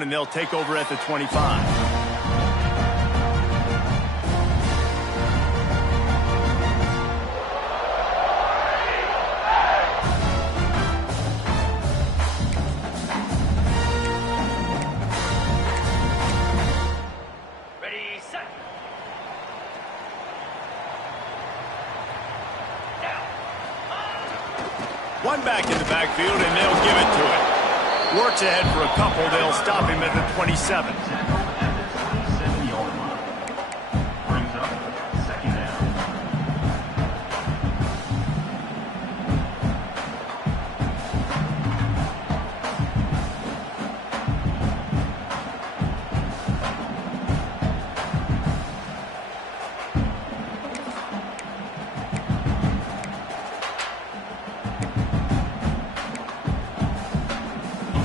and they'll take over at the 25. One back in the backfield, and they'll give it to him. Works ahead for a couple. They'll stop him at the 27.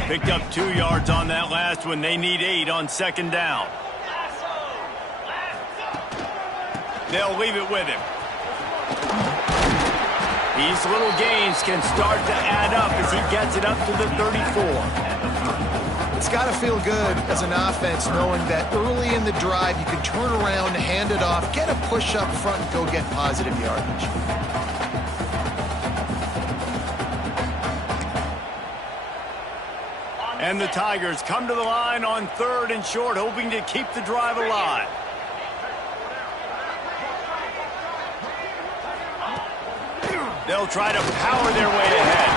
Picked up 2 yards on that last one. They need 8 on second down. They'll leave it with him. These little gains can start to add up as he gets it up to the 34. It's got to feel good as an offense knowing that early in the drive you can turn around, hand it off, get a push up front, and go get positive yardage. And the Tigers come to the line on 3rd and short, hoping to keep the drive alive. They'll try to power their way ahead.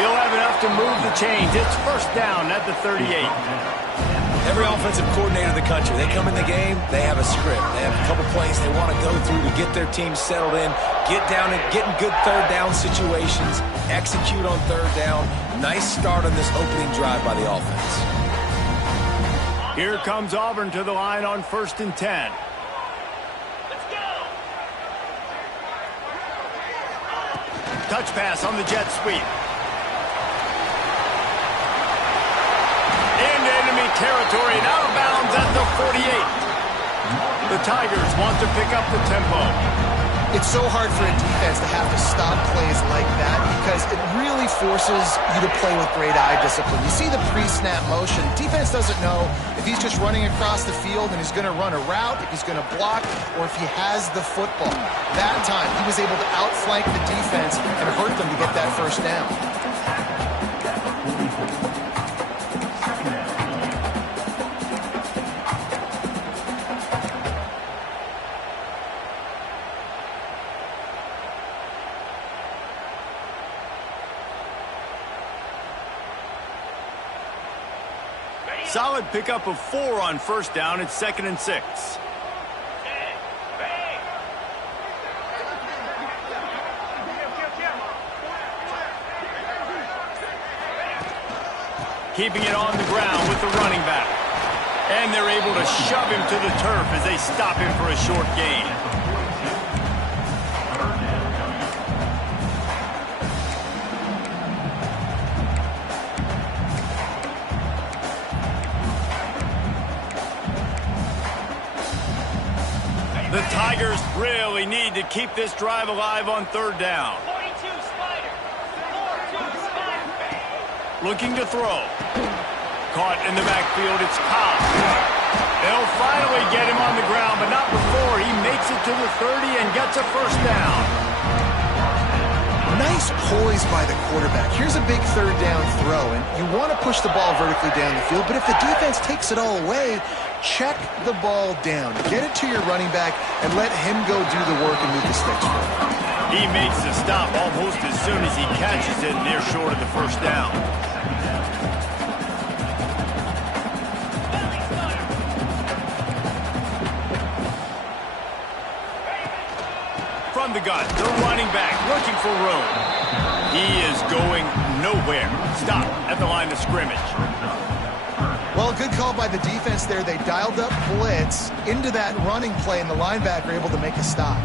He'll have enough to move the chains. It's first down at the 38. Every offensive coordinator in the country, they come in the game, they have a script. They have a couple plays they want to go through to get their team settled in, get down and get in good third down situations, execute on third down. Nice start on this opening drive by the offense. Here comes Auburn to the line on 1st and 10. Let's go. Touch pass on the jet sweep. Into enemy territory and out of bounds at the 48. The Tigers want to pick up the tempo. It's so hard for a defense to have to stop plays like that because it really forces you to play with great eye discipline. You see the pre-snap motion. Defense doesn't know if he's just running across the field and he's going to run a route, if he's going to block, or if he has the football. That time, he was able to outflank the defense and hurt them to get that first down. Solid pickup of 4 on first down. It's 2nd and 6. Keeping it on the ground with the running back. And they're able to shove him to the turf as they stop him for a short gain. The Tigers really need to keep this drive alive on 3rd down. 42 Spider. 42 Spider. Looking to throw. Caught in the backfield, it's Cobb. They'll finally get him on the ground, but not before he makes it to the 30 and gets a first down. Nice poise by the quarterback. Here's a big 3rd down throw, and you want to push the ball vertically down the field, but if the defense takes it all away, check the ball down. Get it to your running back and let him go do the work and move the sticks for him. He makes the stop almost as soon as he catches it, and they're short of the first down. From the gun, the running back looking for room. He is going nowhere. Stop at the line of scrimmage. Well, good call by the defense there. They dialed up blitz into that running play, and the linebacker able to make a stop.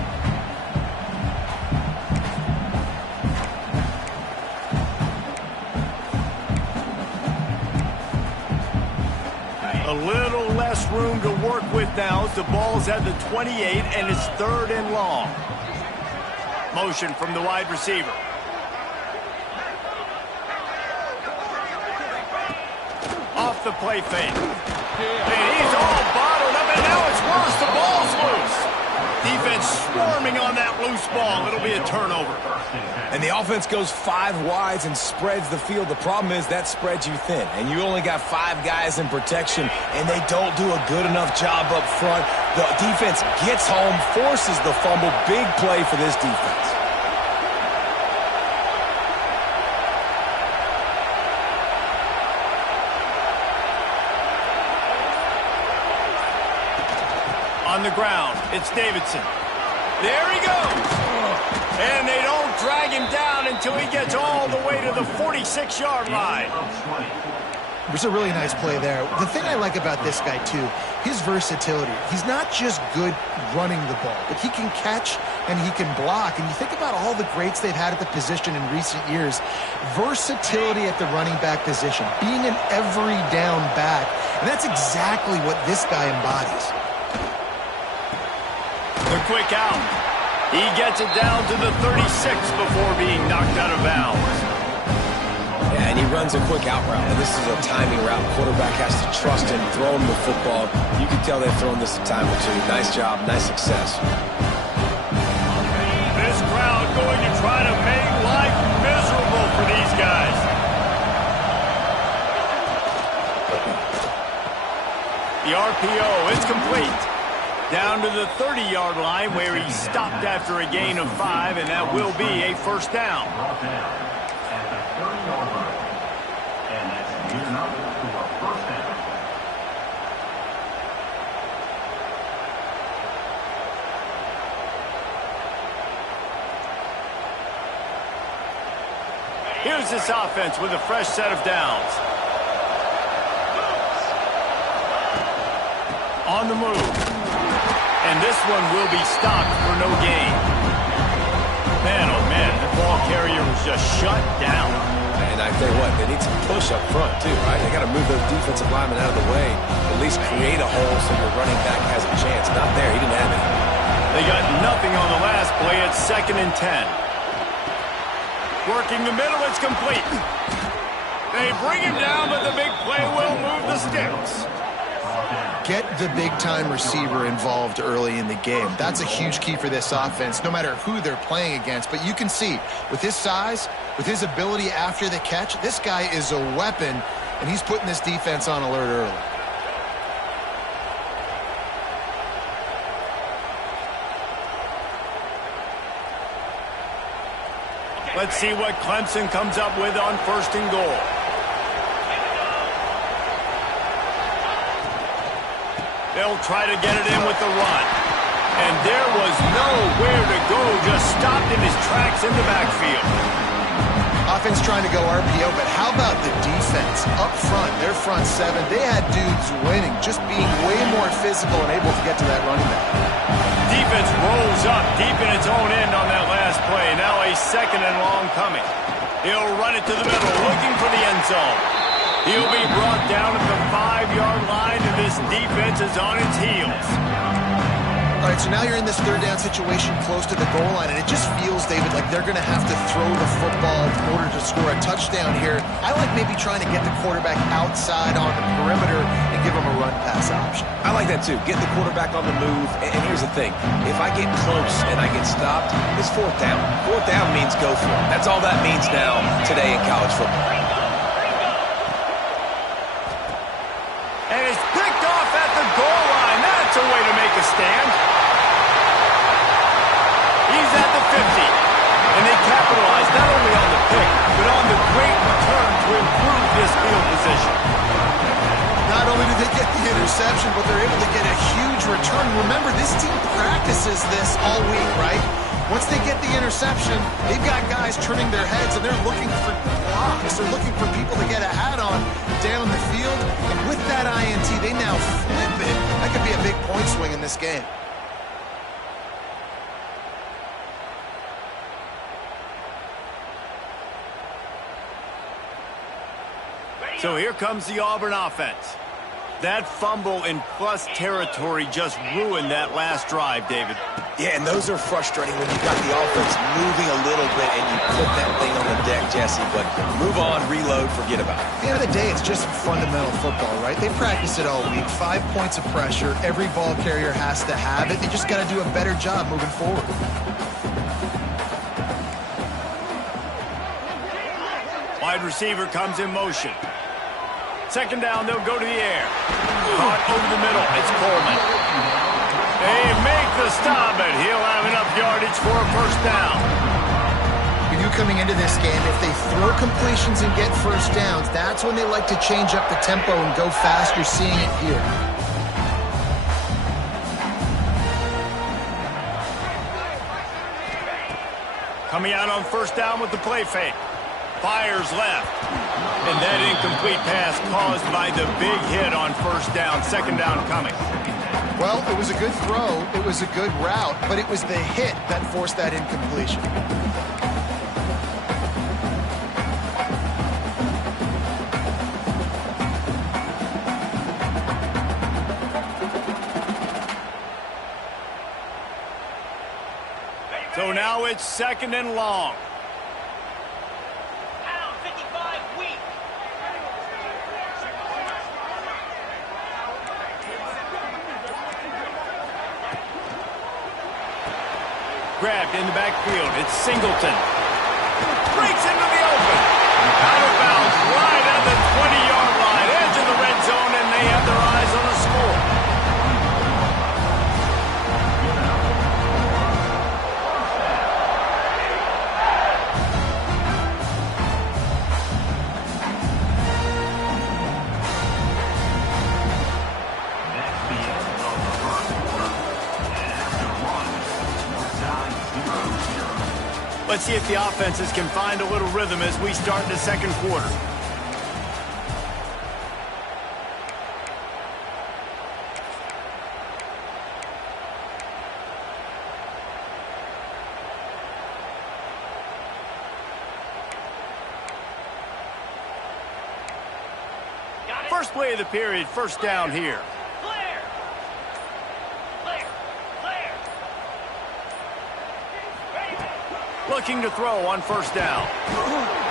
A little less room to work with now as the ball's at the 28 and it's 3rd and long. Motion from the wide receiver. off the play fake. And he's all bottled up, and now it's worse. The ball's loose. Defense swarming on that loose ball. It'll be a turnover. And the offense goes 5 wides and spreads the field. The problem is that spreads you thin, and you only got 5 guys in protection, and they don't do a good enough job up front. The defense gets home, forces the fumble. Big play for this defense. On the ground, it's Davidson. There he goes. And they don't drag him down until he gets all the way to the 46-yard line. There's a really nice play there. The thing I like about this guy, too, his versatility. He's not just good running the ball, but he can catch and he can block. And you think about all the greats they've had at the position in recent years. Versatility at the running back position, being an every down back. And that's exactly what this guy embodies. The quick out. He gets it down to the 36 before being knocked out of bounds. Yeah, and he runs a quick out route. And this is a timing route. Quarterback has to trust him, throw him the football. You can tell they've thrown this a time or two. Nice job, nice success. This crowd going to try to make life miserable for these guys. The RPO is complete. Down to the 30-yard line where he stopped after a gain of 5, and that will be a first down. Here's this offense with a fresh set of downs. On the move. And this one will be stopped for no gain. Man, oh man, the ball carrier was just shut down. And I tell you what, they need some push up front too, right? They got to move those defensive linemen out of the way, at least create a hole so your running back has a chance. Not there, he didn't have it. They got nothing on the last play. It's 2nd and 10. Working the middle, it's complete. They bring him down, but the big play will move the sticks. Get the big-time receiver involved early in the game. That's a huge key for this offense, no matter who they're playing against. But you can see, with his size, with his ability after the catch, this guy is a weapon, and he's putting this defense on alert early. Let's see what Clemson comes up with on 1st and goal. They'll try to get it in with the run. And there was nowhere to go, just stopped in his tracks in the backfield. Offense trying to go RPO, but how about the defense? Up front, their front 7, they had dudes winning, just being way more physical and able to get to that running back. Defense rolls up deep in its own end on that last play. Now a 2nd and long coming. He'll run it to the middle, looking for the end zone. He'll be brought down at the 5-yard line, and this defense is on its heels. All right, so now you're in this 3rd down situation close to the goal line, and it just feels, David, like they're going to have to throw the football in order to score a touchdown here. I like maybe trying to get the quarterback outside on the perimeter and give him a run-pass option. I like that, too. Get the quarterback on the move. And here's the thing. If I get close and I get stopped, it's 4th down. 4th down means go for it. That's all that means now today in college football. And it's picked off at the goal line. That's a way to make a stand. He's at the 50. And they capitalize not only on the pick, but on the great return to improve this field position. Not only did they get the interception, but they're able to get a huge return. Remember, this team practices this all week, right? Once they get the interception, they've got guys turning their heads, and they're looking for blocks. They're looking for people to get a hat on down the field. And with that INT, they now flip it. That could be a big point swing in this game. So here comes the Auburn offense. That fumble in plus territory just ruined that last drive, David. Yeah, and those are frustrating when you got the offense moving a little bit and you put that thing on the deck, Jesse. But move on, reload, forget about it. At the end of the day, it's just fundamental football, right? They practice it all week. 5 points of pressure. Every ball carrier has to have it. They just got to do a better job moving forward. Wide receiver comes in motion. Second down, they'll go to the air. Caught over the middle. It's Coleman. They make the stop, and he'll have enough yardage for a first down. We knew coming into this game, if they throw completions and get first downs, that's when they like to change up the tempo and go fast. You're seeing it here. Coming out on first down with the play fake. Fires left. And that incomplete pass caused by the big hit on first down. Second down coming. Well, it was a good throw. It was a good route, but it was the hit that forced that incompletion. So now it's second and long. Grabbed in the backfield. It's Singleton. Breaks into the open. Out of bounds right at the 20-yard line. Edge of the red zone, and they have their eyes on the score. Let's see if the offenses can find a little rhythm as we start the second quarter. First play of the period, first down here. Looking to throw on first down.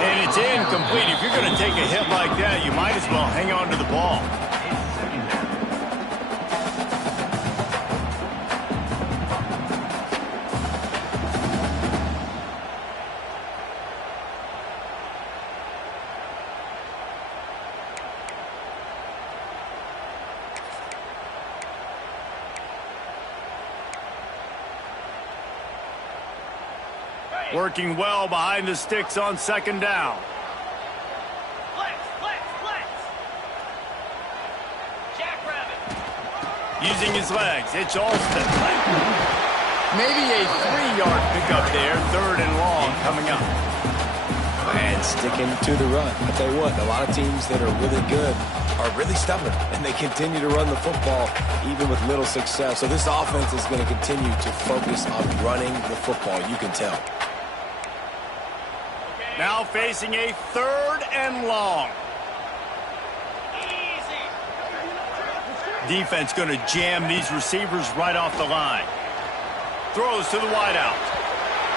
And it's incomplete. If you're going to take a hit like that, you might as well hang on to the ball. Working well behind the sticks on second down. Flex. Jackrabbit. Using his legs, it's Alston. Maybe a 3-yard pickup there. Third and long coming up. And sticking to the run. I'll tell you what, a lot of teams that are really good are really stubborn, and they continue to run the football even with little success. So this offense is going to continue to focus on running the football. You can tell. Now facing a third and long. Easy. Defense going to jam these receivers right off the line. Throws to the wideout.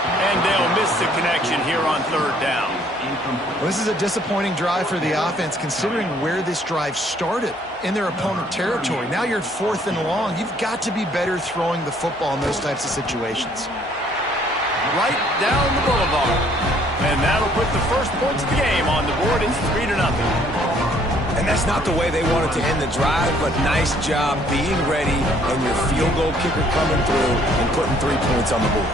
And they'll miss the connection here on third down. Well, this is a disappointing drive for the offense considering where this drive started in their opponent territory. Now you're at fourth and long. You've got to be better throwing the football in those types of situations. Right down the boulevard. And that'll put the first points of the game on the board. It's 3-0. And that's not the way they wanted to end the drive, but nice job being ready and your field goal kicker coming through and putting 3 points on the board.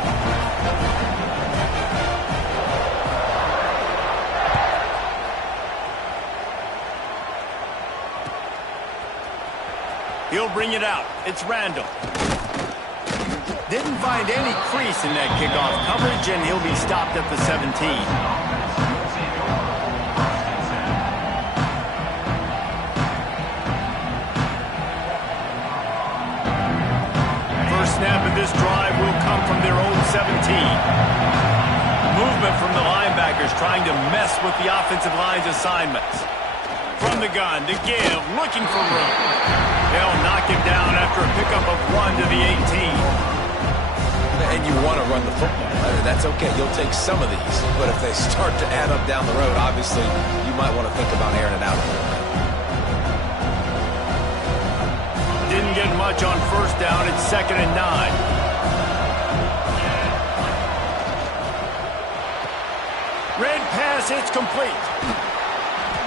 He'll bring it out. It's Randall. Didn't find any crease in that kickoff coverage, and he'll be stopped at the 17. First snap of this drive will come from their own 17. Movement from the linebackers trying to mess with the offensive line's assignments. from the gun to give, looking for room. They'll knock him down after a pickup of 1 to the 18. And you want to run the football. That's okay. You'll take some of these. But if they start to add up down the road, obviously, you might want to think about airing it out a little bit. Didn't get much on first down. It's 2nd and 9. Red pass hits complete.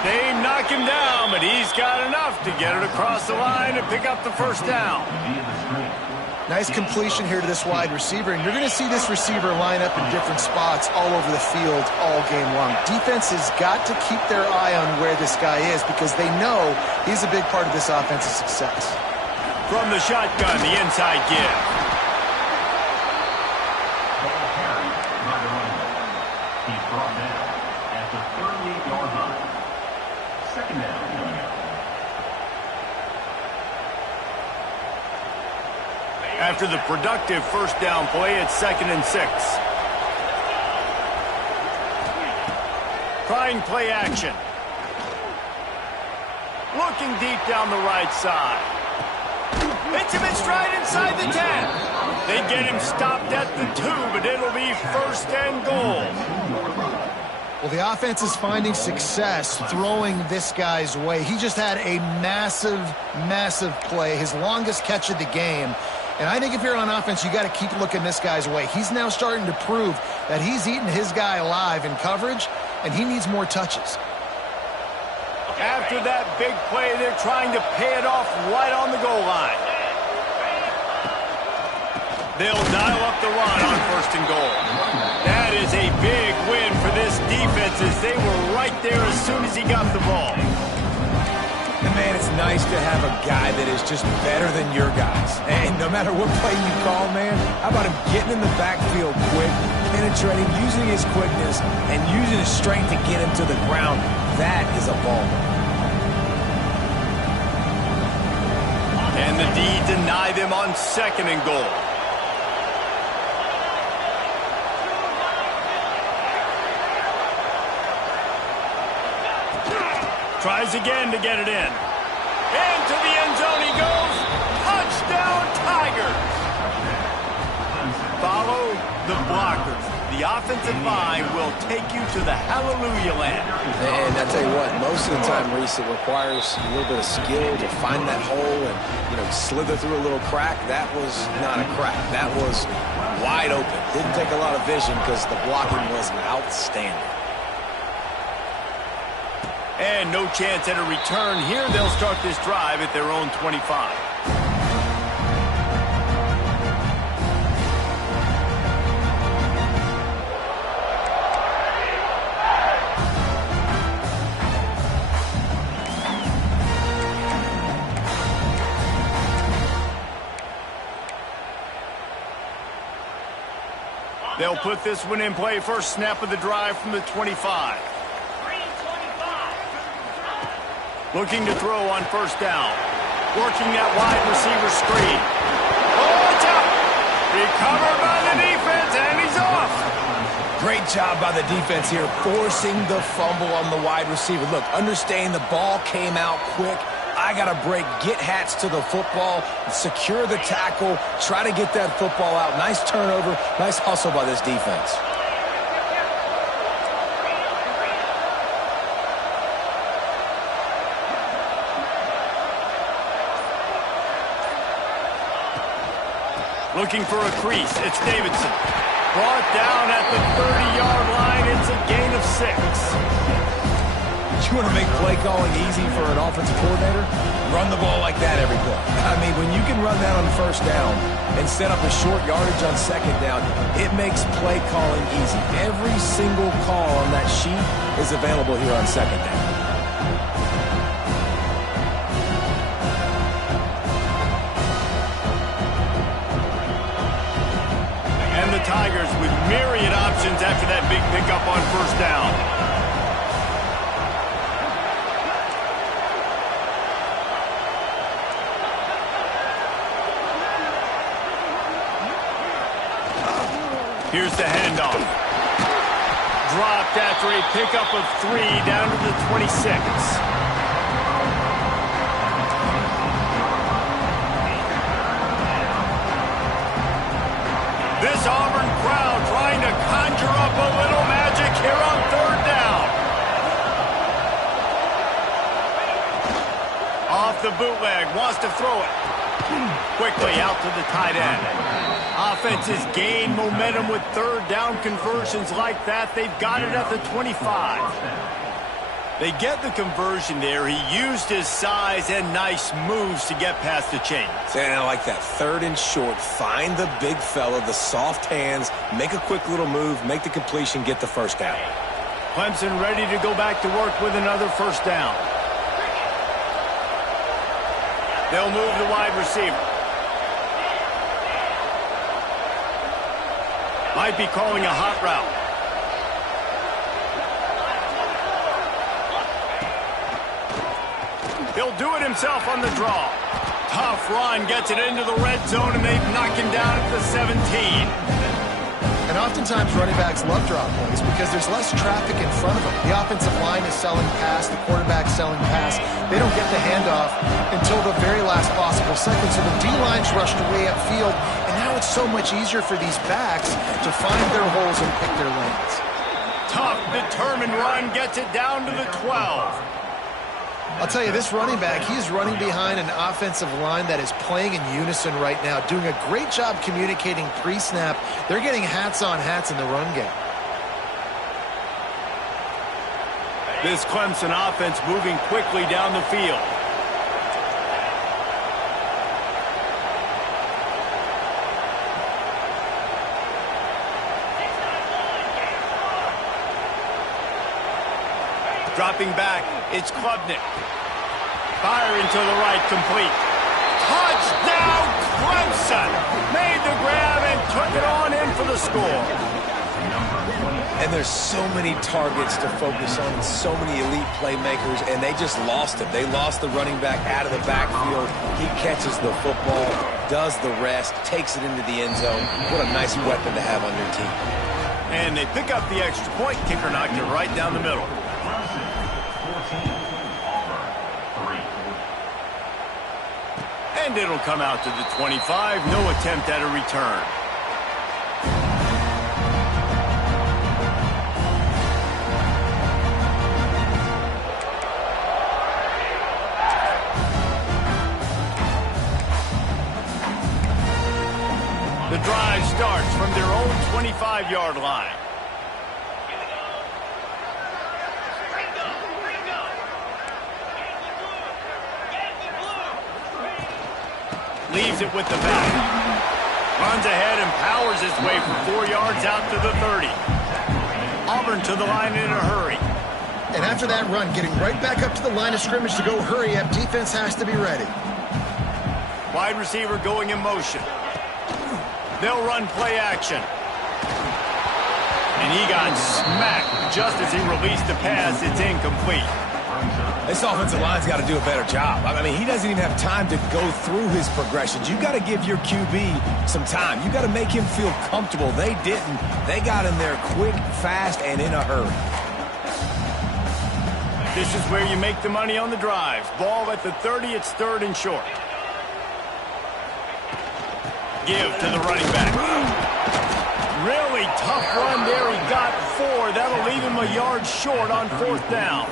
They knock him down, but he's got enough to get it across the line and pick up the first down. Nice completion here to this wide receiver, and you're going to see this receiver line up in different spots all over the field all game long. Defense has got to keep their eye on where this guy is because they know he's a big part of this offense's success. From the shotgun, the inside give. He's brought down at the 38-yard line. 2nd down. After the productive first down play, it's 2nd and 6. Trying play action. Looking deep down the right side. Hits him in stride inside the 10. They get him stopped at the 2, but it'll be 1st and goal. Well, the offense is finding success throwing this guy's way. He just had a massive, massive play, his longest catch of the game. And I think if you're on offense, you got to keep looking this guy's way. He's now starting to prove that he's eating his guy alive in coverage, and he needs more touches. After that big play, they're trying to pay it off right on the goal line. They'll dial up the run on 1st and goal. That is a big win for this defense as they were right there as soon as he got the ball. And man, it's nice to have a guy that is just better than your guys. And no matter what play you call, man, how about him getting in the backfield quick, penetrating, using his quickness, and using his strength to get him to the ground. That is a ball. And the D deny them on 2nd and goal. Tries again to get it in. Into the end zone he goes. Touchdown, Tigers. Follow the blockers. The offensive line will take you to the hallelujah land. And I tell you what, most of the time, Reese, it requires a little bit of skill to find that hole and, slither through a little crack. That was not a crack. That was wide open. Didn't take a lot of vision because the blocking was outstanding. And no chance at a return here. They'll start this drive at their own 25. They'll put this one in play. First snap of the drive from the 25. Looking to throw on 1st down. Working that wide receiver screen. Oh, it's out. Recovered by the defense, and he's off. Great job by the defense here, forcing the fumble on the wide receiver. Look, understand the ball came out quick. I got to break, get Hats to the football, secure the tackle, try to get that football out. Nice turnover, nice hustle by this defense. Looking for a crease. It's Davidson. Brought down at the 30-yard line. It's a gain of 6. You want to make play calling easy for an offensive coordinator? Run the ball like that every play. I mean, when you can run that on 1st down and set up a short yardage on 2nd down, it makes play calling easy. Every single call on that sheet is available here on 2nd down. And the Tigers with myriad options after that big pickup on 1st down. Here's the handoff. Dropped after a pickup of 3 down to the 26. This Auburn crowd trying to conjure up a little magic here on third down. Off the bootleg, wants to throw it. Quickly out to the tight end. Offenses gain momentum with third down conversions like that. They've got it at the 25. They get the conversion there. He used his size and nice moves to get past the chains. And I like that. Third and short. Find the big fella, the soft hands, make a quick little move, make the completion, get the first down. Clemson ready to go back to work with another first down. They'll move the wide receiver. Might be calling a hot route. He'll do it himself on the draw. Tough run, gets it into the red zone, and they've knocked him down at the 17. And oftentimes running backs love drop plays because there's less traffic in front of them. The offensive line is selling pass, the quarterback's selling pass. They don't get the handoff until the very last possible second, so the D-line's rushed away upfield, and now it's so much easier for these backs to find their holes and pick their lanes. Tough, determined run, gets it down to the 12. I'll tell you, this running back, he's running behind an offensive line that is playing in unison right now, doing a great job communicating pre-snap. They're getting hats on hats in the run game. This Clemson offense moving quickly down the field. Dropping back, it's Klubnik. Firing to the right, complete. Touchdown, Clemson! Made the grab and took it on in for the score. And there's so many targets to focus on and so many elite playmakers, and they just lost it. They lost the running back out of the backfield. He catches the football, does the rest, takes it into the end zone. What a nice weapon to have on your team. And they pick up the extra point. Kicker knocked it right down the middle. And it'll come out to the 25. No attempt at a return. The drive starts from their own 25-yard line. Leaves it with the back. Runs ahead and powers his way for 4 yards out to the 30. Auburn to the line in a hurry. And after that run, getting right back up to the line of scrimmage to go hurry up, defense has to be ready. Wide receiver going in motion. They'll run play action. And he got smacked just as he released the pass. It's incomplete. This offensive line's got to do a better job. I mean, he doesn't even have time to go through his progressions. You got to give your QB some time. You got to make him feel comfortable. They didn't. They got in there quick, fast, and in a hurry. This is where you make the money on the drives. Ball at the 30, it's third and short. Give to the running back. Really tough run there. He got 4. That'll leave him a yard short on fourth down.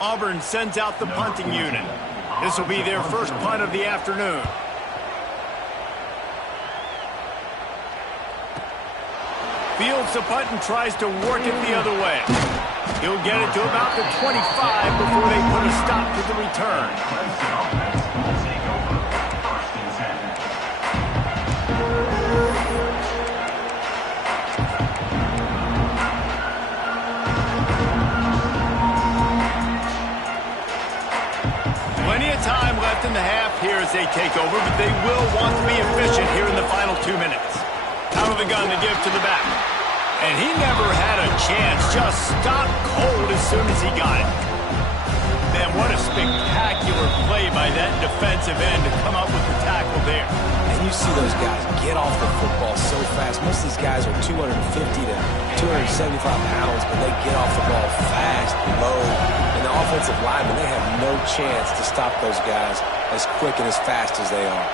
Auburn sends out the punting unit. This will be their first punt of the afternoon. Fields the punt and tries to work it the other way. He'll get it to about the 25 before they put a stop to the return. Time left in the half here as they take over, but they will want to be efficient here in the final 2 minutes. Out of the gun to give to the back. And he never had a chance, just stopped cold as soon as he got it. Man, what a spectacular play by that defensive end to come up with the tackle there. And you you see those guys get off the football so fast. Most of these guys are 250 to 275 pounds, but they get off the ball fast, low. And the offensive linemen, they have no chance to stop those guys as quick and as fast as they are.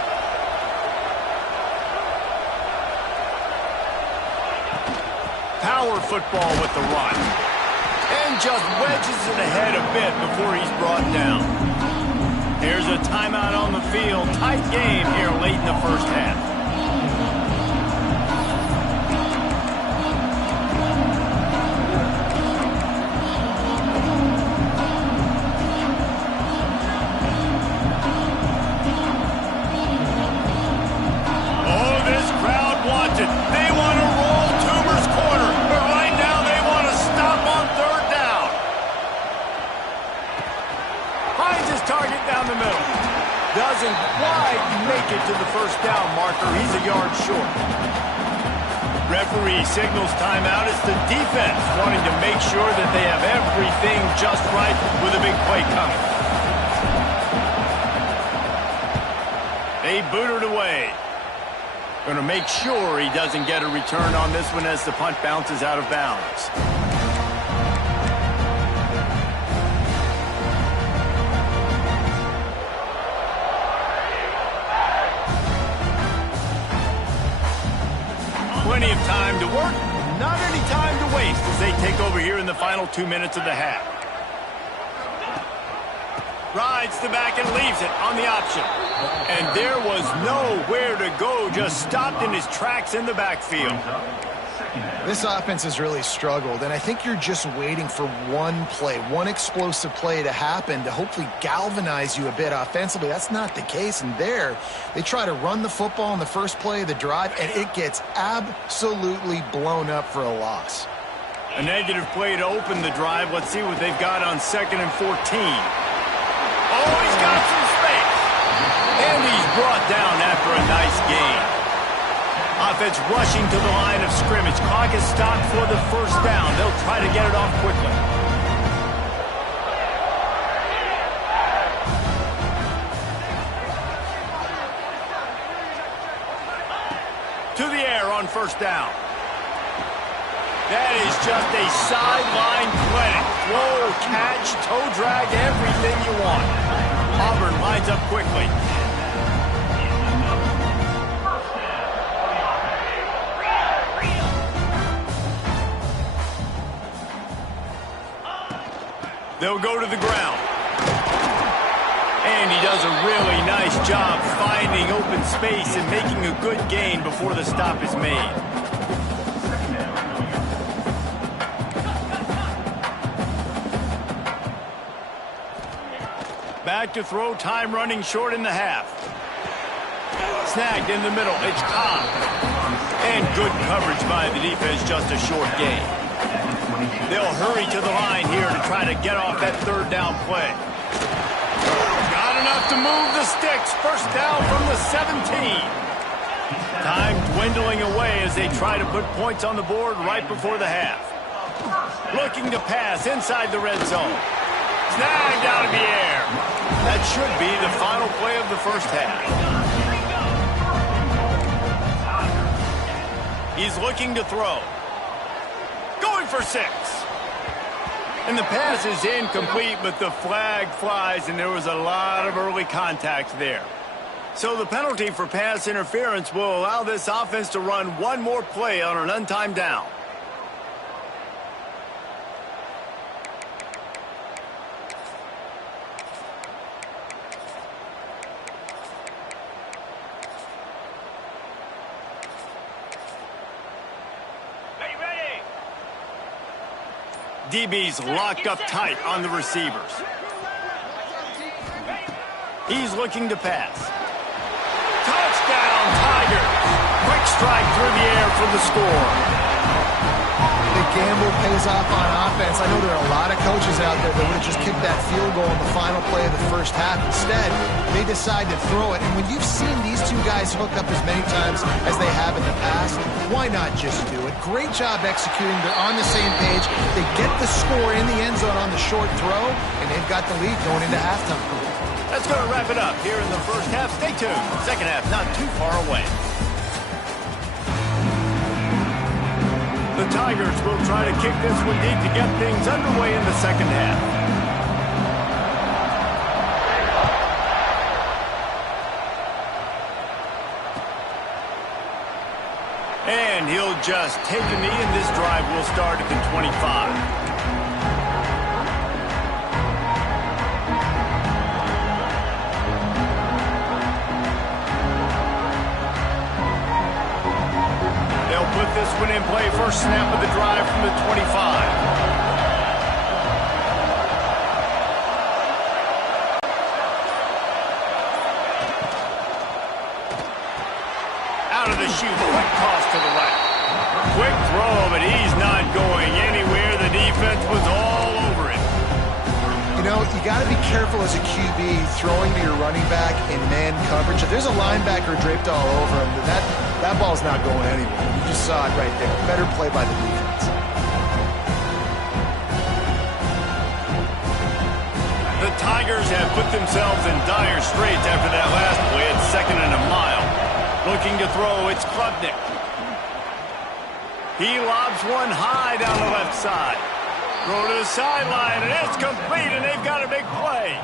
Power football with the run. And just wedges it ahead a bit before he's brought down. Here's a timeout on the field. Tight game here late in the first half. Oh, this crowd wants it. They want to roll Toomer's corner. But right now they want to stop on third down. Finds his target down the middle. Doesn't quite make it to the first down marker. He's a yard short. Referee signals timeout. It's the defense wanting to make sure that they have everything just right with a big play coming. They boot it away. Going to make sure he doesn't get a return on this one as the punt bounces out of bounds. Plenty of time to work, not any time to waste as they take over here in the final 2 minutes of the half. Rides the back and leaves it on the option. And there was nowhere to go, just stopped in his tracks in the backfield. This offense has really struggled, and I think you're just waiting for one play, one explosive play to happen to hopefully galvanize you a bit offensively. That's not the case, and there they try to run the football in the first play of the drive, and it gets absolutely blown up for a loss. A negative play to open the drive. Let's see what they've got on 2nd and 14. Oh, he's got some space. And he's brought down after a nice gain. Offense rushing to the line of scrimmage. Clock is stopped for the first down. They'll try to get it off quickly. To the air on first down. That is just a sideline clinic. Throw, catch, toe drag, everything you want. Auburn lines up quickly. They'll go to the ground. And he does a really nice job finding open space and making a good gain before the stop is made. Back to throw, time running short in the half. Snagged in the middle, it's caught. And good coverage by the defense, just a short gain. They'll hurry to the line here to try to get off that third down play. Got enough to move the sticks. First down from the 17. Time dwindling away as they try to put points on the board right before the half. Looking to pass inside the red zone. Snagged out of the air. That should be the final play of the first half. He's looking to throw. Going for 6. And the pass is incomplete, but the flag flies, and there was a lot of early contact there. So the penalty for pass interference will allow this offense to run one more play on an untimed down. DB's locked up tight on the receivers. He's looking to pass. Touchdown, Tiger. Quick strike through the air for the score. The gamble pays off on offense. I know there are a lot of coaches out there that would have just kicked that field goal in the final play of the first half. Instead, they decide to throw it. And when you've seen these two guys hook up as many times as they have in the past, why not just do it? Great job executing. They're on the same page. They get the score in the end zone on the short throw, and they've got the lead going into halftime. That's going to wrap it up here in the first half. Stay tuned. Second half not too far away. The Tigers will try to kick this one deep to get things underway in the second half. And he'll just take a knee, and this drive will start at the 25. Put this one in play. First snap of the drive from the 25. Out of the chute, quick toss to the right. Quick throw, but he's not going anywhere. The defense was all over it. You know, you got to be careful as a QB throwing to your running back in man coverage. If there's a linebacker draped all over him, then that ball's not going anywhere. You just saw it right there. Better play by the defense. The Tigers have put themselves in dire straits after that last play at 2nd and a mile. Looking to throw, it's Klubnik. He lobs one high down the left side. Throw to the sideline, and it's complete, and they've got a big play.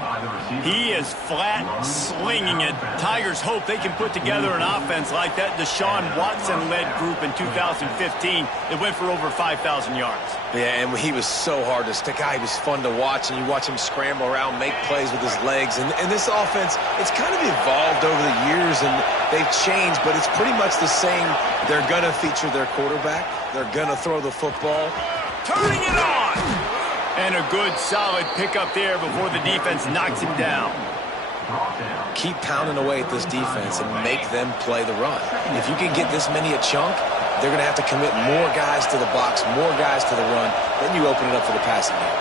He is flat slinging it. Tigers hope they can put together an offense like that Deshaun Watson-led group in 2015. It went for over 5,000 yards. Yeah, and he was so hard to stick out. He was fun to watch, and you watch him scramble around, make plays with his legs. And this offense, it's kind of evolved over the years, and they've changed, but it's pretty much the same. They're going to feature their quarterback. They're going to throw the football. Turning it on! And a good, solid pickup there before the defense knocks him down. Keep pounding away at this defense and make them play the run. If you can get this many a chunk, they're going to have to commit more guys to the box, more guys to the run. Then you open it up for the passing game.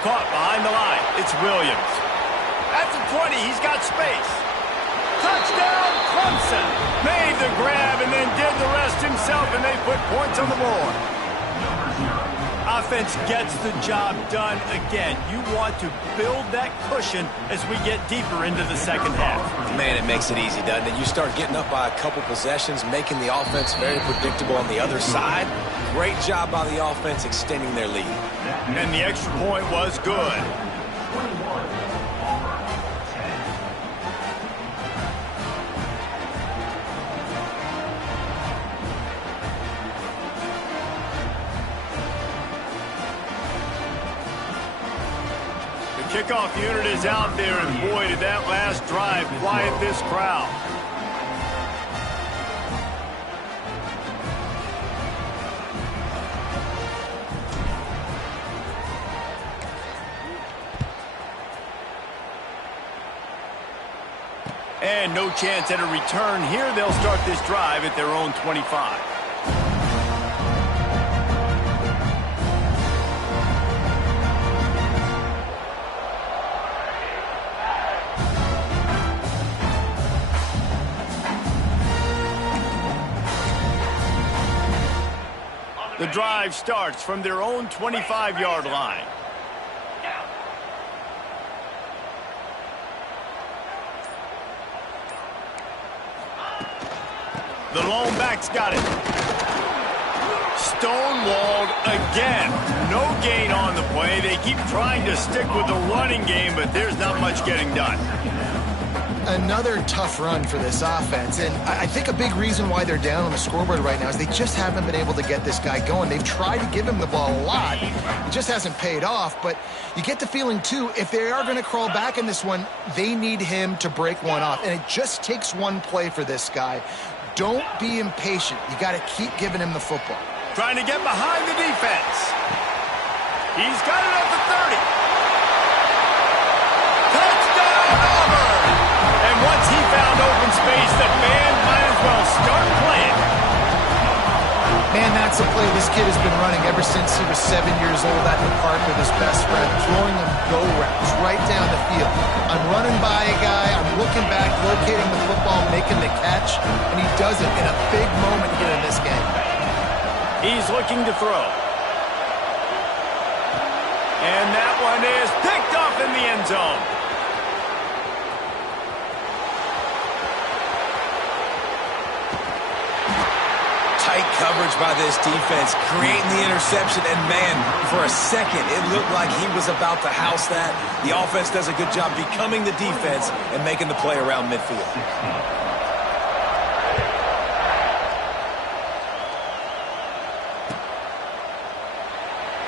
Caught behind the line. It's Williams. At the 20, he's got space. Touchdown, Clemson. Made the grab and then did the rest himself, and they put points on the board. Offense gets the job done again. You want to build that cushion as we get deeper into the second half. Man, it makes it easy, doesn't it? You start getting up by a couple possessions, making the offense very predictable on the other side. Great job by the offense extending their lead. And the extra point was good. Kickoff unit is out there, and boy, did that last drive quiet this crowd. And no chance at a return here. They'll start this drive at their own 25. The drive starts from their own 25-yard line. The lone back's got it. Stonewalled again. No gain on the play. They keep trying to stick with the running game, but there's not much getting done. Another tough run for this offense, and I think a big reason why they're down on the scoreboard right now is they just haven't been able to get this guy going. They've tried to give him the ball a lot. It just hasn't paid off, but you get the feeling, too, if they are going to crawl back in this one, they need him to break one off, and it just takes one play for this guy. Don't be impatient. You got to keep giving him the football. Trying to get behind the defense. He's got it at the 30. Touchdown, Auburn! And once he found open space, the band might as well start playing. Man, that's a play this kid has been running ever since he was 7 years old at the park with his best friend, throwing him go routes right down the field. I'm running by a guy, I'm looking back, locating the football, making the catch, and he does it in a big moment here in this game. He's looking to throw. And that one is picked off in the end zone. Tight coverage by this defense, creating the interception, and man, for a second, it looked like he was about to house that. The offense does a good job becoming the defense and making the play around midfield.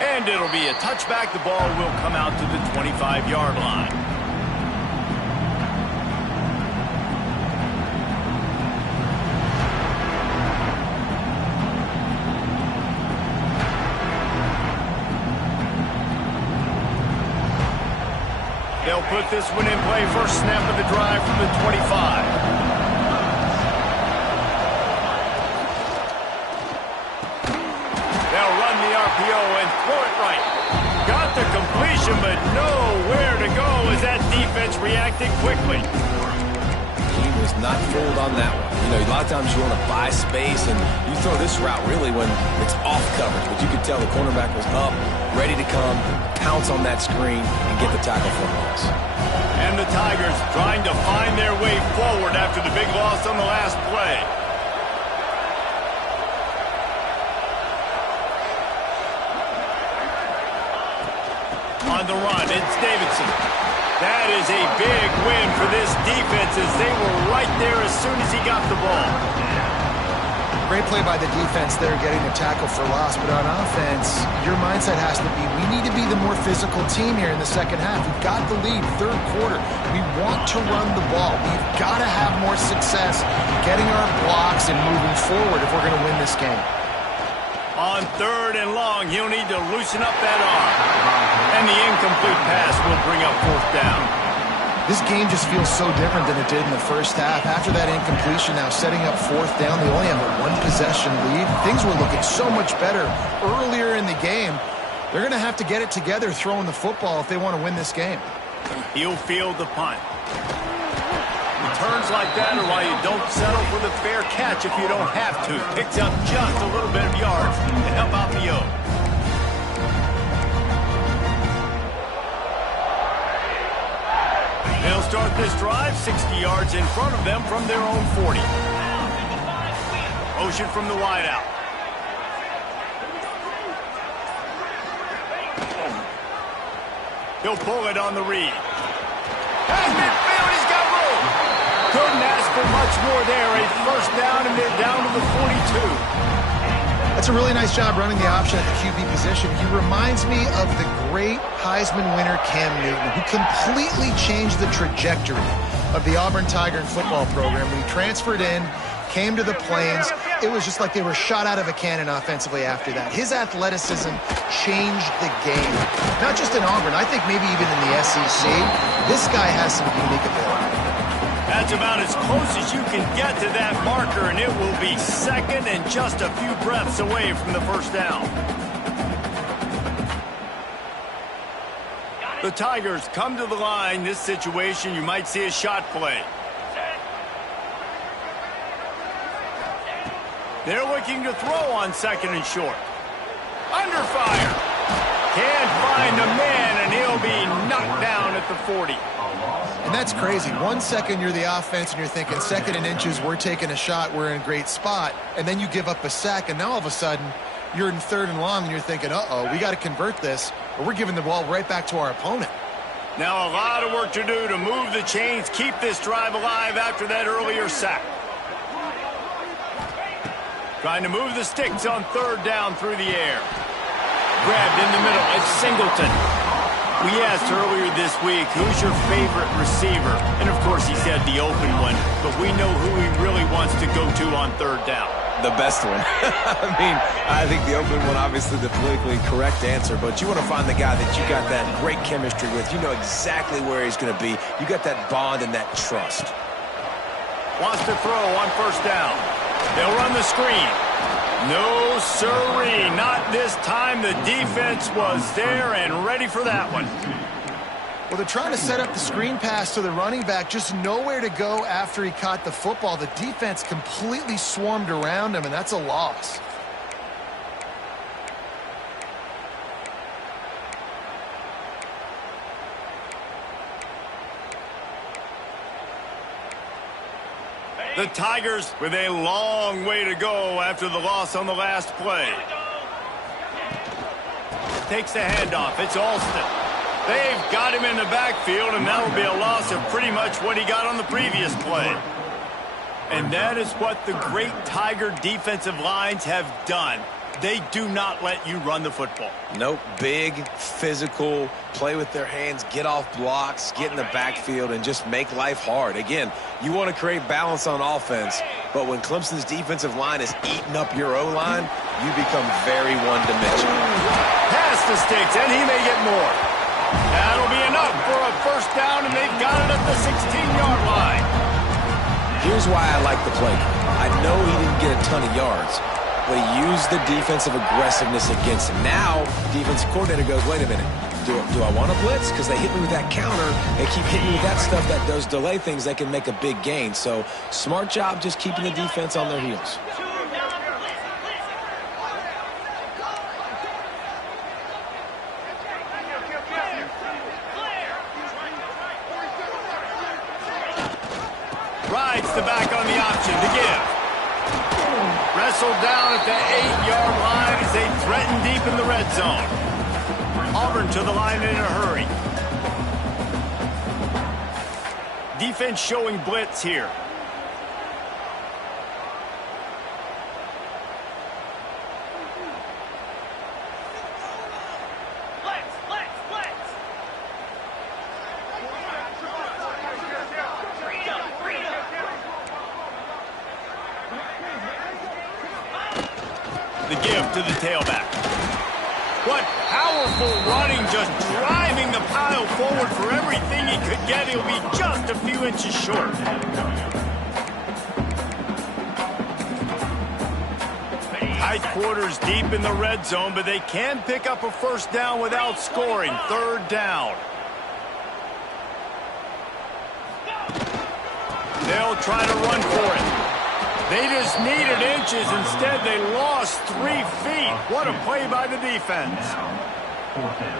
And it'll be a touchback. The ball will come out to the 25-yard line. They'll put this one in play. First snap of the drive from the 25. They'll run the RPO and throw it right. Got the completion, but nowhere to go as that defense reacted quickly. He was not fooled on that one. You know, a lot of times you want to buy space, and you throw this route really when it's off coverage. But you could tell the cornerback was up, ready to come, pounce on that screen, and get the tackle for a loss. And the Tigers trying to find their way forward after the big loss on the last play. On the run, it's Davidson. That is a big win for this defense as they were right there as soon as he got the ball. Great play by the defense there, getting the tackle for loss. But on offense, your mindset has to be, we need to be the more physical team here in the second half. We've got the lead, third quarter. We want to run the ball. We've got to have more success getting our blocks and moving forward if we're going to win this game. On third and long, he'll need to loosen up that arm. And the incomplete pass will bring up fourth down. This game just feels so different than it did in the first half. After that incompletion, now setting up fourth down, they only have a one-possession lead. Things were looking so much better earlier in the game. They're going to have to get it together throwing the football if they want to win this game. He'll field the punt. Returns like that are why you don't settle for the fair catch if you don't have to. Picks up just a little bit of yards to help out the O. They'll start this drive 60 yards in front of them from their own 40. Motion from the wideout. He'll pull it on the read. Has midfield, he's got room. Couldn't ask for much more there. A first down, and they're down to the 42. That's a really nice job running the option at the QB position. He reminds me of the great Heisman winner Cam Newton, who completely changed the trajectory of the Auburn Tiger football program. When he transferred in, came to the Plains, it was just like they were shot out of a cannon offensively after that. His athleticism changed the game. Not just in Auburn, I think maybe even in the SEC. This guy has some unique ability. That's about as close as you can get to that marker, and it will be second and just a few breaths away from the first down. The Tigers come to the line. This situation, you might see a shot play. They're looking to throw on second and short. Under fire. Can't find a man, and he'll be knocked down at the 40. And that's crazy. 1 second you're the offense and you're thinking second and inches, we're taking a shot, we're in a great spot. And then you give up a sack, and now all of a sudden you're in third and long and you're thinking, uh-oh, we got to convert this or we're giving the ball right back to our opponent. Now a lot of work to do to move the chains, keep this drive alive after that earlier sack. Trying to move the sticks on third down through the air. Grabbed in the middle. It's Singleton. We asked earlier this week, who's your favorite receiver? And, of course, he said the open one. But we know who he really wants to go to on third down. The best one. I mean, I think the open one, obviously the politically correct answer. But you want to find the guy that you got that great chemistry with. You know exactly where he's going to be. You got that bond and that trust. Wants to throw on first down. They'll run the screen. No, sirree, not this time. The defense was there and ready for that one. Well, they're trying to set up the screen pass to the running back, just nowhere to go after he caught the football. The defense completely swarmed around him, and that's a loss. The Tigers with a long way to go after the loss on the last play. Takes the handoff. It's Alston. They've got him in the backfield, and that will be a loss of pretty much what he got on the previous play. And that is what the great Tiger defensive lines have done. They do not let you run the football. Nope. Big, physical, play with their hands, get off blocks, get in the backfield, and just make life hard. Again, you want to create balance on offense, but when Clemson's defensive line is eating up your O-line, you become very one-dimensional. Pass the sticks, and he may get more. That'll be enough for a first down, and they've got it at the 16-yard line. Here's why I like the play. I know he didn't get a ton of yards, but he used the defensive aggressiveness against him. Now, defensive coordinator goes, wait a minute, do I want to blitz? Because they hit me with that counter. They keep hitting me with that stuff that does delay things that can make a big gain. So, smart job just keeping the defense on their heels. Rides the back on the option to give. Wrestled down at the 8-yard line as they threaten deep in the red zone. Auburn to the line in a hurry. Defense showing blitz here. The give to the tailback. What powerful running, just driving the pile forward for everything he could get. He'll be just a few inches short. Tight quarters deep in the red zone, but they can pick up a first down without scoring. Third down. They'll try to run for it. They just needed inches. Instead, they lost 3 feet. What a play by the defense.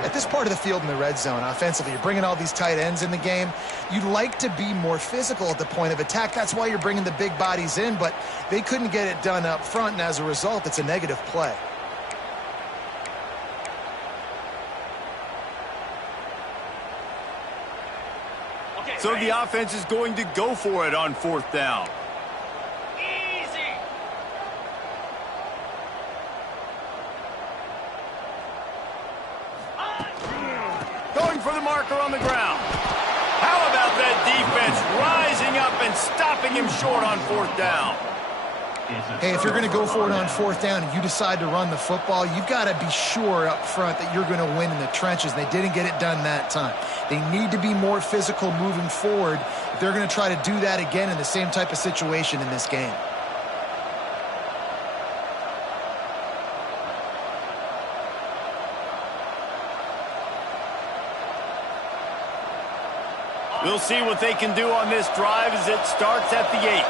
At this part of the field in the red zone, offensively, you're bringing all these tight ends in the game. You'd like to be more physical at the point of attack. That's why you're bringing the big bodies in, but they couldn't get it done up front, and as a result, it's a negative play. So the offense is going to go for it on fourth down. Going for the marker on the ground. How about that defense rising up and stopping him short on fourth down? Hey, if you're going to go for it on fourth down and you decide to run the football, you've got to be sure up front that you're going to win in the trenches. They didn't get it done that time. They need to be more physical moving forward if they're going to try to do that again in the same type of situation in this game. We'll see what they can do on this drive as it starts at the 8.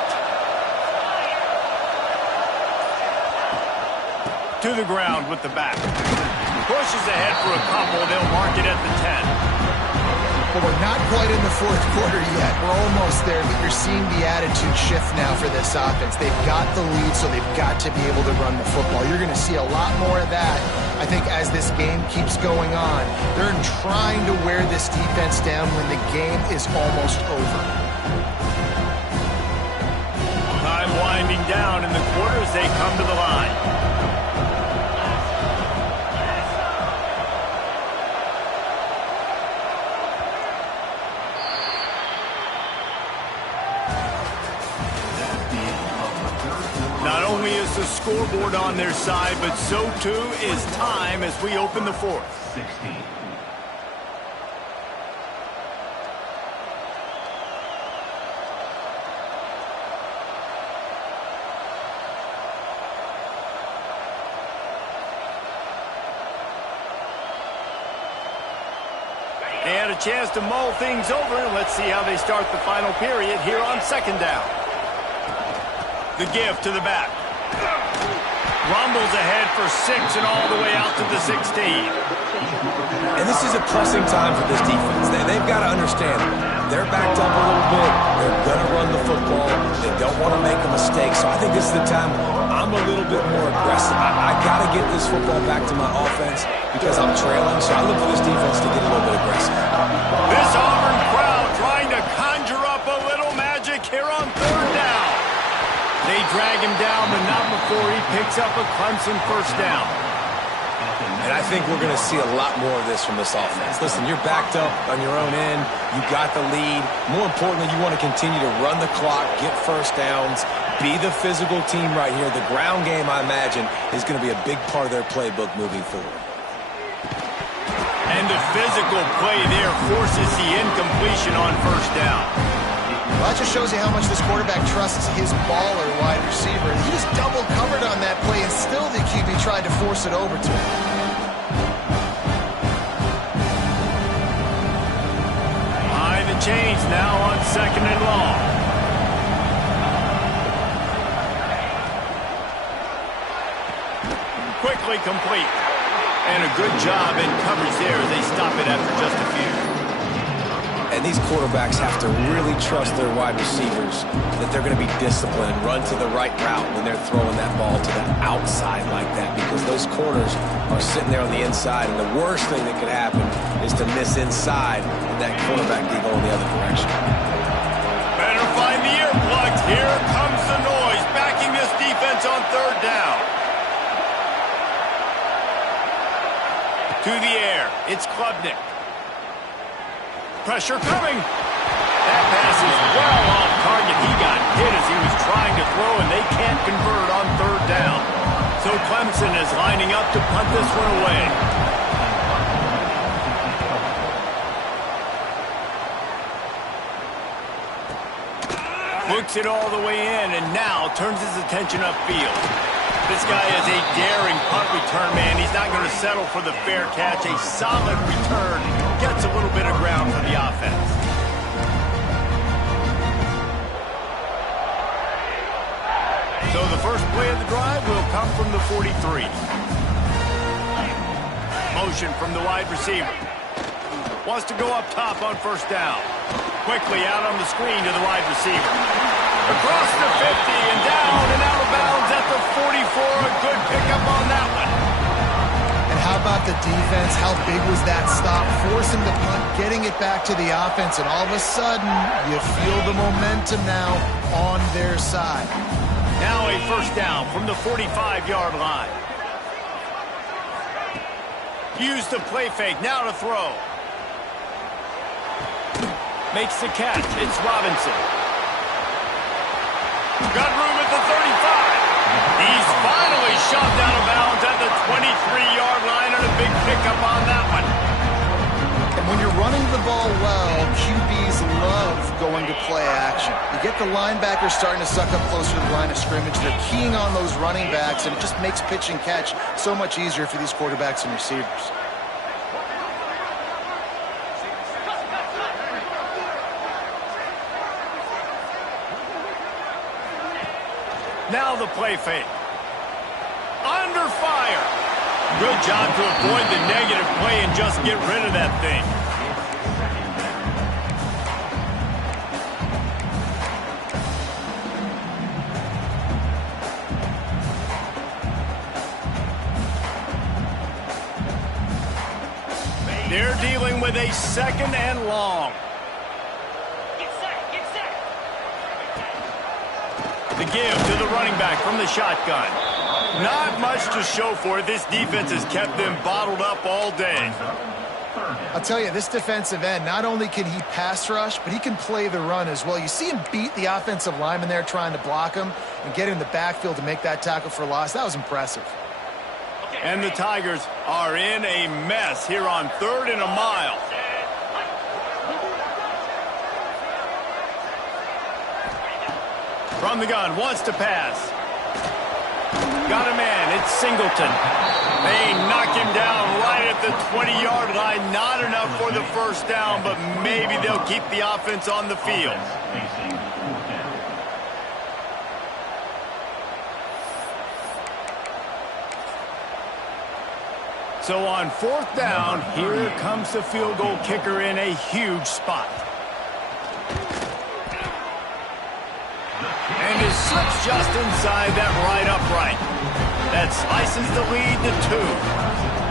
To the ground with the back. Pushes ahead for a couple. They'll mark it at the 10. Well, we're not quite in the fourth quarter yet. We're almost there, but you're seeing the attitude shift now for this offense. They've got the lead, so they've got to be able to run the football. You're going to see a lot more of that, I think, as this game keeps going on. They're trying to wear this defense down when the game is almost over. Time winding down in the quarter as they come to the line. Not only is the scoreboard on their side, but so too is time as we open the fourth. 16. They had a chance to mull things over, and let's see how they start the final period here on second down. The give to the back. Rumbles ahead for 6 and all the way out to the 16. And this is a pressing time for this defense. They've got to understand they're backed up a little bit. They're going to run the football. They've don't want to make a mistake. So I think this is the time I'm a little bit more aggressive. I got to get this football back to my offense because I'm trailing. So I look for this defense to get a little bit aggressive. This Auburn crowd trying to conjure up a little magic here on third down. They drag him down, but not before he picks up a Clemson first down. And I think we're going to see a lot more of this from this offense. Listen, you're backed up on your own end. You got the lead. More importantly, you want to continue to run the clock, get first downs, be the physical team right here. The ground game, I imagine, is going to be a big part of their playbook moving forward. And the physical play there forces the incompletion on first down. Well, that just shows you how much this quarterback trusts his baller wide receiver. He was double covered on that play, and still the QB tried to force it over to him. Behind the chains now on second and long. Quickly complete. And a good job in coverage there as they stop it after just a few. And these quarterbacks have to really trust their wide receivers that they're going to be disciplined and run to the right route when they're throwing that ball to the outside like that, because those corners are sitting there on the inside, and the worst thing that could happen is to miss inside and that quarterback can go in the other direction. Better find the earplugs. Here comes the noise, backing this defense on third down. To the air, it's Klubnik. Pressure coming. That pass is well off target. He got hit as he was trying to throw, and they can't convert on third down. So Clemson is lining up to punt this one away. Looks it all the way in, and now turns his attention upfield. This guy is a daring punt return man. He's not going to settle for the fair catch. A solid return. Gets a little bit of ground for the offense. So the first play of the drive will come from the 43. Motion from the wide receiver. Wants to go up top on first down. Quickly out on the screen to the wide receiver. Across the 50 and down and out of bounds at the 44. A good pickup on that one. And how about the defense? How big was that stop? Forcing the punt, getting it back to the offense, and all of a sudden, you feel the momentum now on their side. Now a first down from the 45-yard line. Use the play fake, now to throw. Makes the catch, it's Robinson. Got room at the 35. He's finally shoved out of bounds at the 23-yard line, and a big pickup on that one. And when you're running the ball well, QBs love going to play action. You get the linebackers starting to suck up closer to the line of scrimmage. They're keying on those running backs, and it just makes pitch and catch so much easier for these quarterbacks and receivers. Now the play fake. Under fire. Good job to avoid the negative play and just get rid of that thing. They're dealing with a second and long. The give to the running back from the shotgun. Not much to show for it. This defense has kept them bottled up all day. I'll tell you, this defensive end, not only can he pass rush, but he can play the run as well. You see him beat the offensive lineman there trying to block him and get in the backfield to make that tackle for loss. That was impressive. And the Tigers are in a mess here on third and a mile. From the gun, wants to pass. Got a man, it's Singleton. They knock him down right at the 20-yard line. Not enough for the first down, but maybe they'll keep the offense on the field. So on fourth down, here comes the field goal kicker in a huge spot. And it slips just inside that right upright. That slices the lead to 2.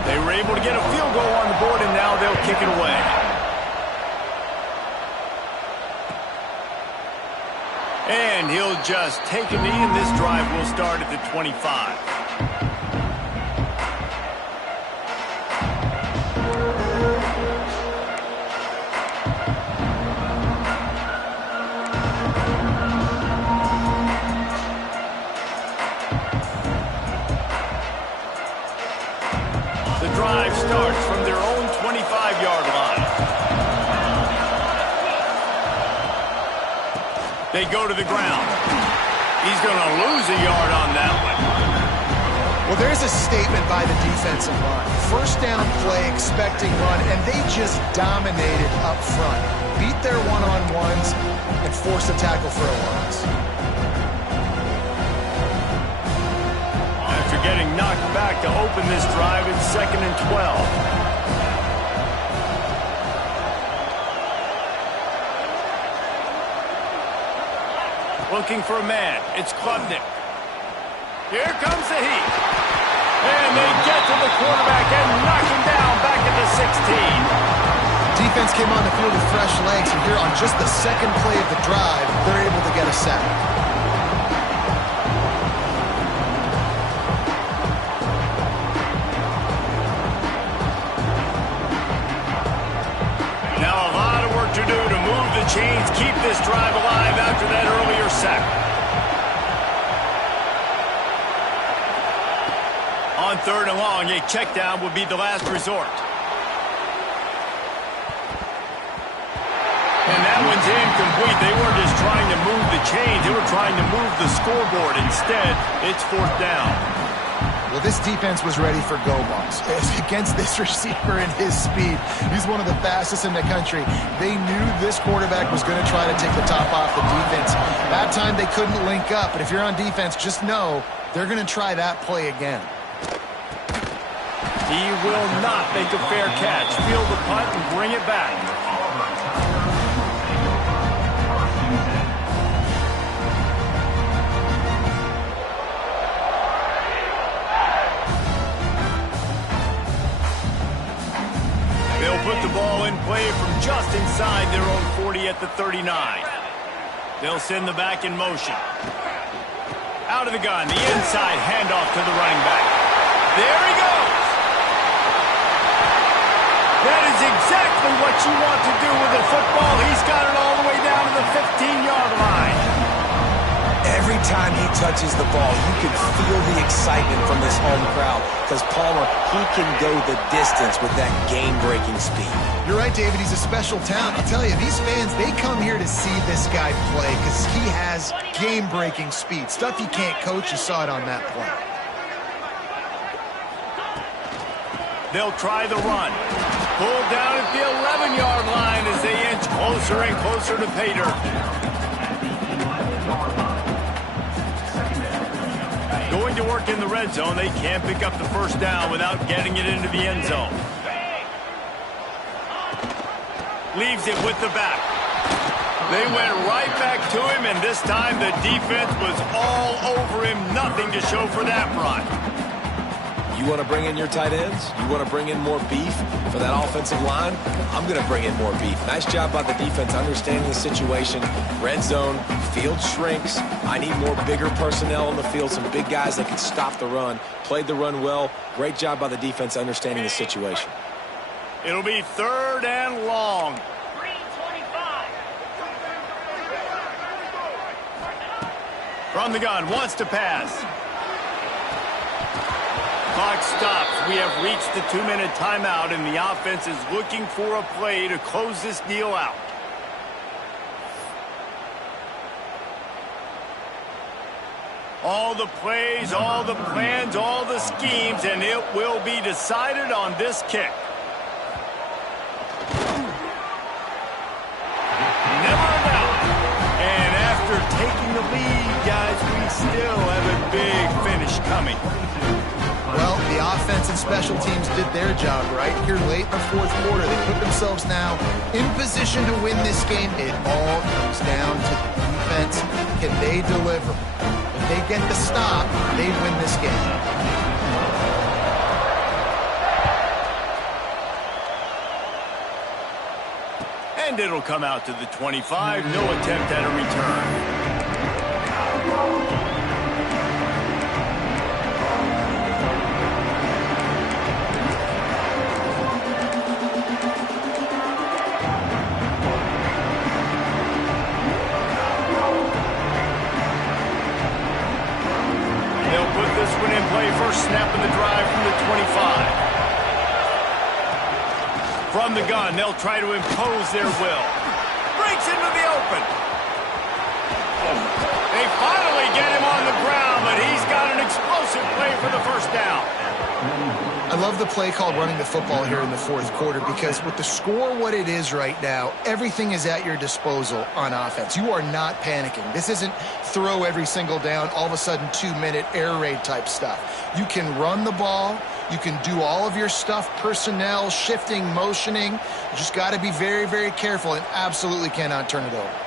They were able to get a field goal on the board, and now they'll kick it away. And he'll just take a knee, and this drive will start at the 25. The drive starts from their own 25-yard line. They go to the ground. He's going to lose a yard on that one. Well, there's a statement by the defensive line. First down play, expecting run, and they just dominated up front. Beat their one-on-ones and forced a tackle for a loss. After getting knocked back to open this drive, it's 2nd and 12. Looking for a man. It's Klubnik. Here comes the heat. And they get to the quarterback and knock him down back at the 16. Defense came on the field with fresh legs, and here on just the second play of the drive, they're able to get a sack. Now a lot of work to do to move the chains, keep this drive alive after that earlier sack. On 3rd and long, a check down would be the last resort. And that one's incomplete. They weren't just trying to move the chains, they were trying to move the scoreboard. Instead, it's 4th down. Well, this defense was ready for go balls. Against this receiver and his speed, he's one of the fastest in the country. They knew this quarterback was going to try to take the top off the defense. That time they couldn't link up, but if you're on defense, just know they're going to try that play again. He will not make a fair catch. Field the punt and bring it back. They'll put the ball in play from just inside their own 40 at the 39. They'll send the back in motion. Out of the gun, the inside handoff to the running back. There he goes. That is exactly what you want to do with a football. He's got it all the way down to the 15-yard line. Every time he touches the ball, you can feel the excitement from this home crowd because Palmer, he can go the distance with that game-breaking speed. You're right, David. He's a special talent. I'll tell you, these fans, they come here to see this guy play because he has game-breaking speed. Stuff you can't coach. You saw it on that play. They'll try the run. Pulled down at the 11-yard line as they inch closer and closer to pay dirt. Going to work in the red zone, they can't pick up the first down without getting it into the end zone. Leaves it with the back. They went right back to him, and this time the defense was all over him. Nothing to show for that run. You want to bring in your tight ends? You want to bring in more beef for that offensive line? I'm going to bring in more beef. Nice job by the defense understanding the situation. Red zone, field shrinks. I need more bigger personnel on the field, some big guys that can stop the run. Played the run well. Great job by the defense understanding the situation. It'll be 3rd and long. 3:25. From the gun, wants to pass. Clock stops. We have reached the 2-minute timeout, and the offense is looking for a play to close this deal out. All the plays, all the plans, all the schemes, and it will be decided on this kick. Never a doubt. And after taking the lead, guys, we still have a big finish coming. Well, the offense and special teams did their job, right? Here late in the 4th quarter, they put themselves now in position to win this game. It all comes down to the defense can they deliver? If they get the stop, they win this game. And it'll come out to the 25. No attempt at a return. They'll put this one in play. First snap of the drive from the 25. From the gun, they'll try to impose their will. Breaks into the open. They finally get him on the ground, but he's got an explosive play for the first down. I love the play called running the football here in the fourth quarter because with the score what it is right now, everything is at your disposal on offense. You are not panicking. This isn't throw every single down, all of a sudden 2-minute air raid type stuff. You can run the ball. You can do all of your stuff, personnel, shifting, motioning. You just got to be very, very careful and absolutely cannot turn it over.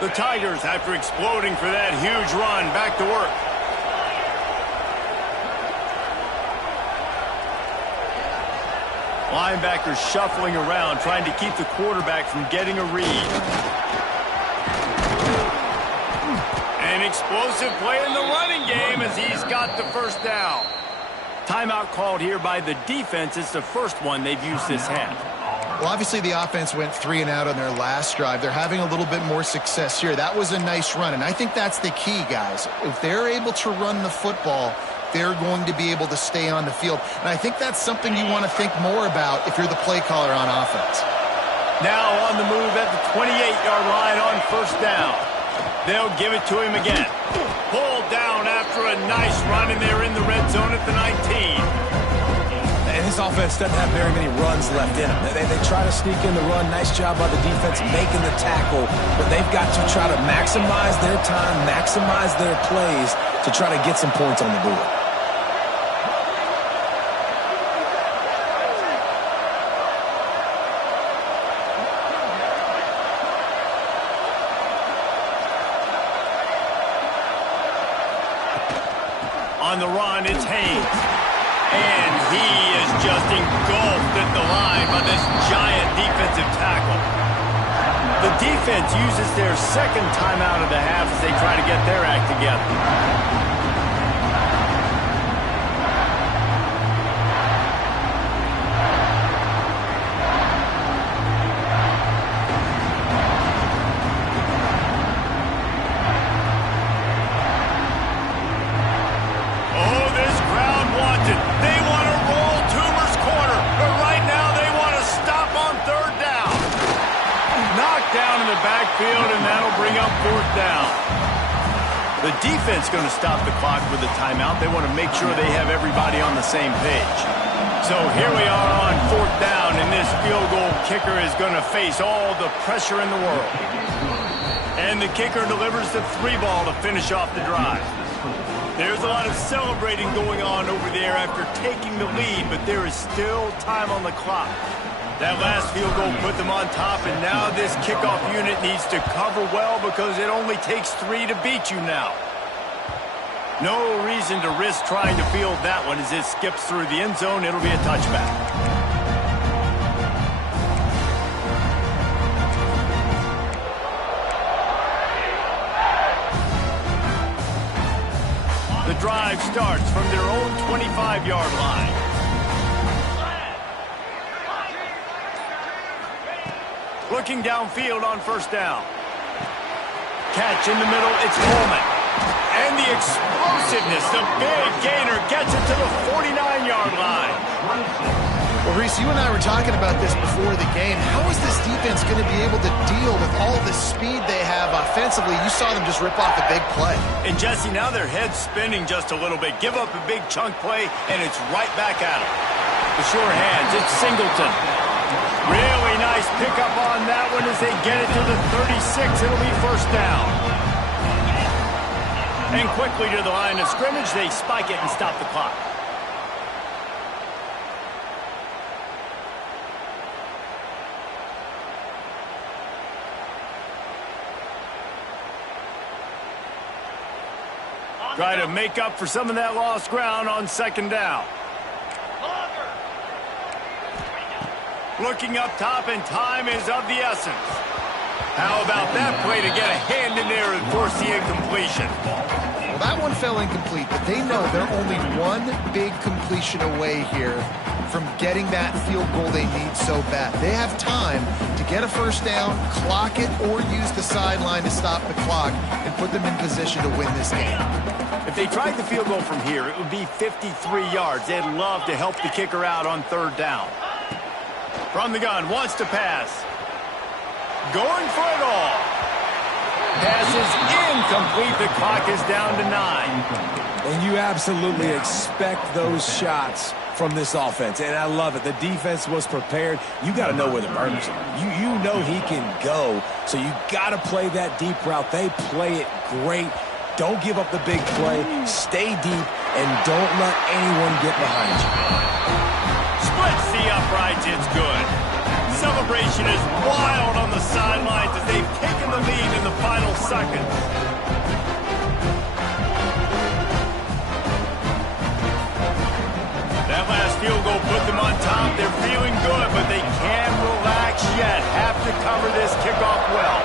The Tigers, after exploding for that huge run, back to work. Linebackers shuffling around, trying to keep the quarterback from getting a read. An explosive play in the running game as he's got the first down. Timeout called here by the defense. It's the first one they've used this half. Well, obviously the offense went 3 and out on their last drive. They're having a little bit more success here. That was a nice run, and I think that's the key, guys. If they're able to run the football, they're going to be able to stay on the field. And I think that's something you want to think more about if you're the play caller on offense. Now on the move at the 28-yard line on first down. They'll give it to him again. Pulled down after a nice run, and they're in the red zone at the 19. And this offense doesn't have very many runs left in them. They try to sneak in the run. Nice job by the defense making the tackle. But they've got to try to maximize their time, maximize their plays to try to get some points on the board. On the run, it's Haynes. And he is just engulfed at the line by this giant defensive tackle. The defense uses their second timeout of the half as they try to get their act together. And that'll bring up fourth down. The defense going to stop the clock with a timeout. They want to make sure they have everybody on the same page. So here we are on fourth down, and this field goal kicker is going to face all the pressure in the world. And the kicker delivers the 3-ball to finish off the drive. There's a lot of celebrating going on over there after taking the lead, but there is still time on the clock. That last field goal put them on top, and now this kickoff unit needs to cover well because it only takes 3 to beat you now. No reason to risk trying to field that one as it skips through the end zone. It'll be a touchback. The drive starts from their own 25-yard line. Looking downfield on first down. Catch in the middle, it's Coleman. And the explosiveness, the big gainer gets it to the 49-yard line. Well, Reese, you and I were talking about this before the game. How is this defense going to be able to deal with all the speed they have offensively? You saw them just rip off a big play. And, Jesse, now their head's spinning just a little bit. Give up a big chunk play, and it's right back at them. The sure hands, it's Singleton. Really nice pickup on that one as they get it to the 36. It'll be first down. And quickly to the line of scrimmage, they spike it and stop the clock. Try to make up for some of that lost ground on second down. Looking up top, and time is of the essence. How about that play to get a hand in there and force the incompletion? Well, that one fell incomplete, but they know they're only one big completion away here from getting that field goal they need so bad. They have time to get a first down, clock it, or use the sideline to stop the clock and put them in position to win this game. If they tried the field goal from here, it would be 53 yards. They'd love to help the kicker out on third down. From the gun, wants to pass. Going for it all. Pass is incomplete. The clock is down to 9. And you absolutely expect those shots from this offense, and I love it. The defense was prepared. You got to know where the burners are. You know he can go, so you got to play that deep route. They play it great. Don't give up the big play. Stay deep, and don't let anyone get behind you. Splits the uprights. It's good. Celebration is wild on the sidelines as they've taken the lead in the final seconds. That last field goal put them on top. They're feeling good, but they can't relax yet. Have to cover this kickoff well.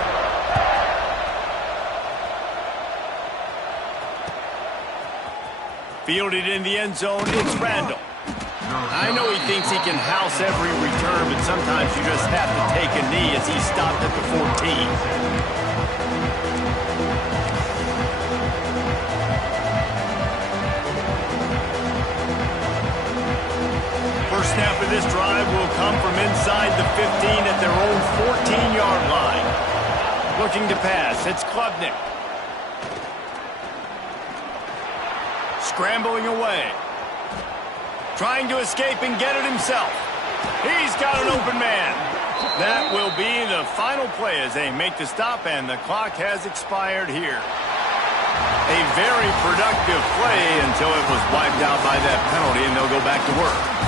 Fielded in the end zone, it's Randall. I know he thinks he can house every return, but sometimes you just have to take a knee as he stopped at the 14. First snap of this drive will come from inside the 15 at their own 14-yard line. Looking to pass, it's Klubnik. Scrambling away. Trying to escape and get it himself. He's got an open man. That will be the final play as they make the stop, and the clock has expired here. A very productive play until it was wiped out by that penalty, and they'll go back to work.